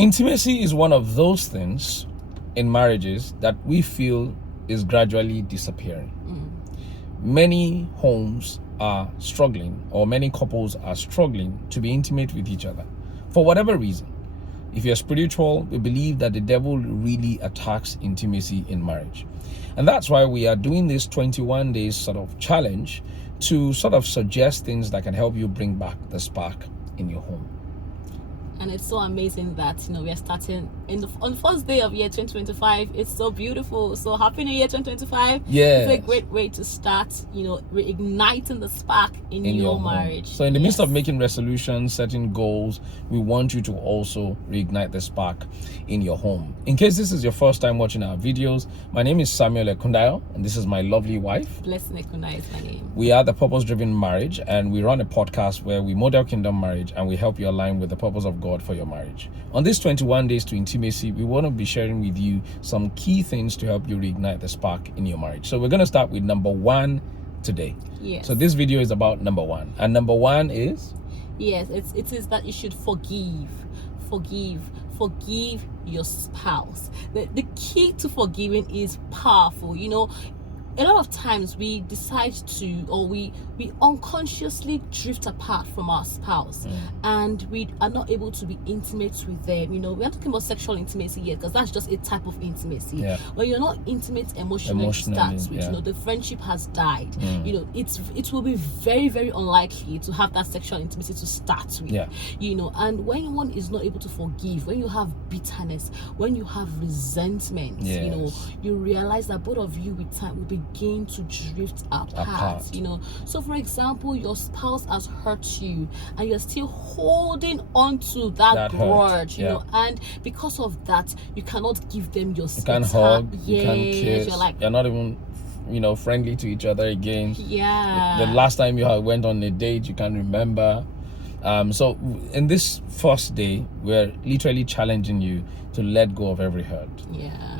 Intimacy is one of those things in marriages that we feel is gradually disappearing. Many homes are struggling, or many couples are struggling to be intimate with each other for whatever reason. If you're spiritual, we believe that the devil really attacks intimacy in marriage. And that's why we are doing this 21 days sort of challenge to sort of suggest things that can help you bring back the spark in your home. And it's so amazing that, we are starting on the first day of year 2025. It's so beautiful. So happy new year 2025. Yeah. It's a great way to start, reigniting the spark in your marriage. So in the midst of making resolutions, setting goals, we want you to also reignite the spark in your home. In case this is your first time watching our videos, my name is Samuel Ekundayo, and this is my lovely wife. Blessing Ekundayo is my name. We are the Purpose-Driven Marriage, and we run a podcast where we model kingdom marriage and we help you align with the purpose of God for your marriage. On this 21 days to intimacy, we want to be sharing with you some key things to help you reignite the spark in your marriage. So we're going to start with number 1 today. Yes. So this video is about number 1, and number 1 is? Yes, it is that you should forgive your spouse. The key to forgiving is powerful. A lot of times we decide to, or we unconsciously drift apart from our spouse, and we are not able to be intimate with them. We're not talking about sexual intimacy yet, because that's just a type of intimacy. Yeah. When you're not intimate emotionally starts with, the friendship has died. It will be very, very unlikely to have that sexual intimacy to start with. Yeah. And when one is not able to forgive, when you have bitterness, when you have resentment, you realize that both of you with time will begin to drift apart. So for example, your spouse has hurt you and you're still holding on to that grudge, and because of that you cannot give them your space. You can't hug, you can't kiss, you're not even friendly to each other again. The last time you went on a date, you can't remember. So in this first day, we're literally challenging you to let go of every hurt.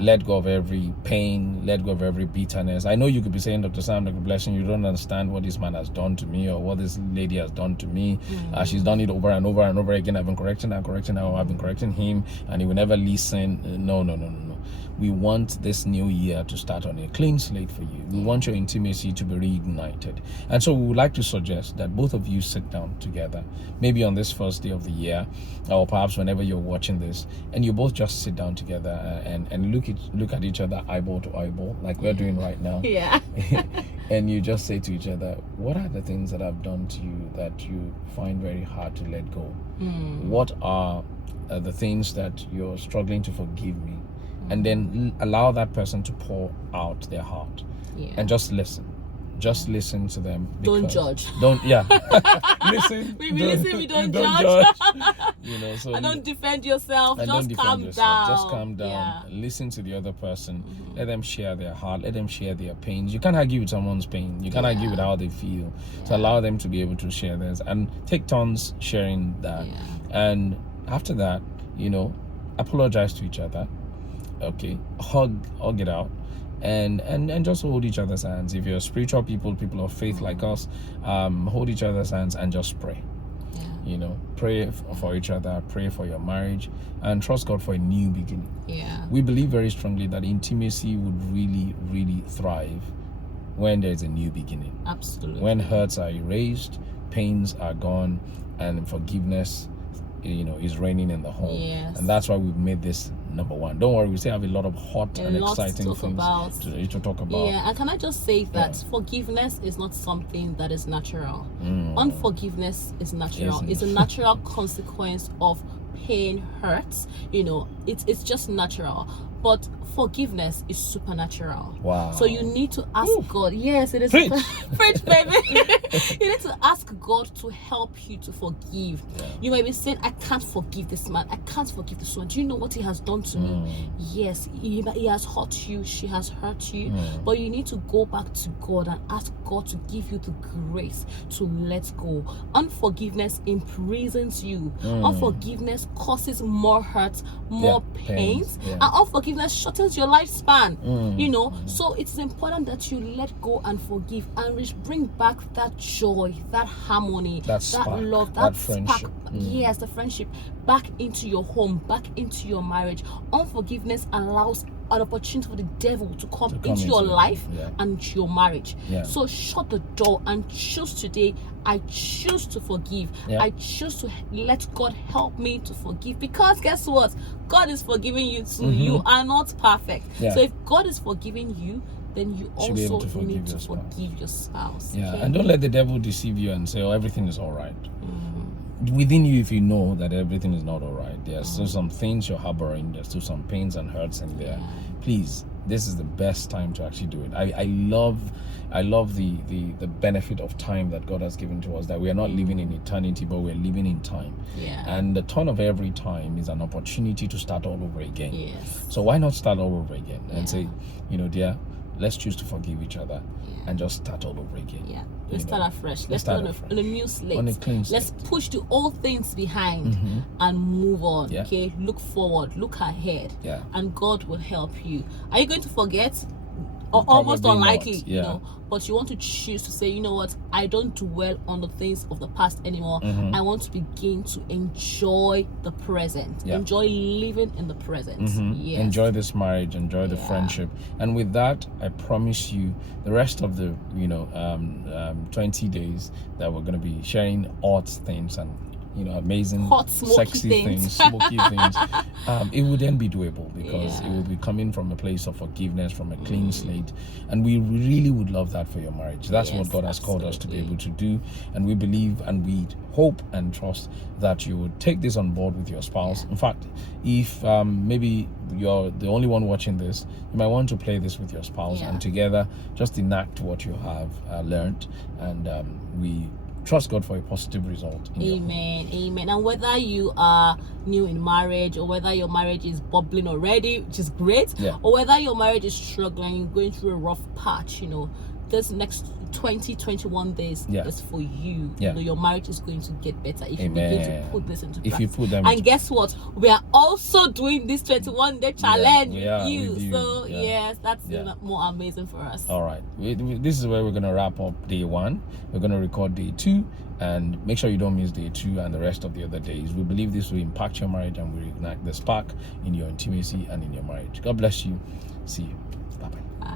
Let go of every pain, let go of every bitterness. I know you could be saying, Dr. Sam, Dr. Blessing, you don't understand what this man has done to me, or what this lady has done to me. She's done it over and over and over again. I've been correcting her, I've been correcting him, and he will never listen. No. We want this new year to start on a clean slate for you. We want your intimacy to be reignited. And so we would like to suggest that both of you sit down together, maybe on this first day of the year, or perhaps whenever you're watching this, and you both just sit down together and look at each other eyeball to eyeball, like we're doing right now. And you just say to each other, what are the things that I've done to you that you find very hard to let go? What are the things that you're struggling to forgive me? And then allow that person to pour out their heart, and just listen. Just listen to them. Don't judge. Listen. We don't judge. So and don't defend yourself. Just calm down. Just calm down. Listen to the other person. Let them share their heart. Let them share their pains. You can't argue with someone's pain. You can't argue with how they feel. So allow them to be able to share theirs, and take turns sharing that. And after that, apologize to each other. Okay, hug it out, and just hold each other's hands. If you're spiritual people of faith like us, hold each other's hands and just pray. Pray for each other, pray for your marriage, and trust God for a new beginning. We believe very strongly that intimacy would really, really thrive when there's a new beginning. Absolutely. When hurts are erased, pains are gone, and forgiveness is reigning in the home. And that's why we've made this number 1. Don't worry, we still have a lot of hot and exciting things to talk about. And can I just say that forgiveness is not something that is natural. Unforgiveness is natural. It's a natural consequence of pain, hurts. It's just natural. But forgiveness is supernatural. Wow. So you need to ask God. Yes, it is. Preach, baby. You need to ask God to help you to forgive. You might be saying, I can't forgive this man. I can't forgive this one. Do you know what he has done to me? Yes, he has hurt you. She has hurt you. But you need to go back to God and ask God to give you the grace to let go. Unforgiveness imprisons you. Unforgiveness causes more hurt, more pains. And unforgiveness unforgiveness shortens your lifespan. So it's important that you let go and forgive and bring back that joy, that harmony, that love, that friendship. Yes, the friendship back into your home, back into your marriage. Unforgiveness allows an opportunity for the devil to come into your life and your marriage. So shut the door and choose today. I choose to forgive. I choose to let God help me to forgive, because guess what? God is forgiving you too. You are not perfect. So if God is forgiving you, then you also need to forgive your spouse. And don't let the devil deceive you and say, oh, everything is all right. Within you, if you know that everything is not all right, there's still some things you're harboring, there's still some pains and hurts in there, please, this is the best time to actually do it. I love the benefit of time that God has given to us, that we are not living in eternity, but we're living in time. And the turn of every time is an opportunity to start all over again. So why not start all over again and say, dear, let's choose to forgive each other and just start all over again. Let's start afresh. Let's start on a new slate. On a clean slate. Let's push the old things behind and move on. Okay, look forward, look ahead, and God will help you. Are you going to forget? Almost unlikely, but you want to choose to say, you know what, I don't dwell on the things of the past anymore. I want to begin to enjoy the present, enjoy living in the present. Enjoy this marriage, enjoy the friendship, and with that, I promise you, the rest of the 20 days that we're going to be sharing odd things and amazing, hot, sexy things, smoky things, it would then be doable, because it will be coming from a place of forgiveness, from a clean slate, and we really would love that for your marriage. That's what God has called us to be able to do, and we believe and we hope and trust that you would take this on board with your spouse. In fact, if maybe you're the only one watching this, you might want to play this with your spouse, and together just enact what you have learned, and we trust God for a positive result. Amen. And whether you are new in marriage, or whether your marriage is bubbling already, which is great, or whether your marriage is struggling, going through a rough patch, this next 20-21 days is for you. Your marriage is going to get better if you begin to put this into practice. If you put them and guess what? We are also doing this 21-day challenge with you. So yes, that's even more amazing for us. All right. This is where we're going to wrap up day 1. We're going to record day 2, and make sure you don't miss day 2 and the rest of the other days. We believe this will impact your marriage and will ignite the spark in your intimacy and in your marriage. God bless you. See you. Bye-bye. Bye.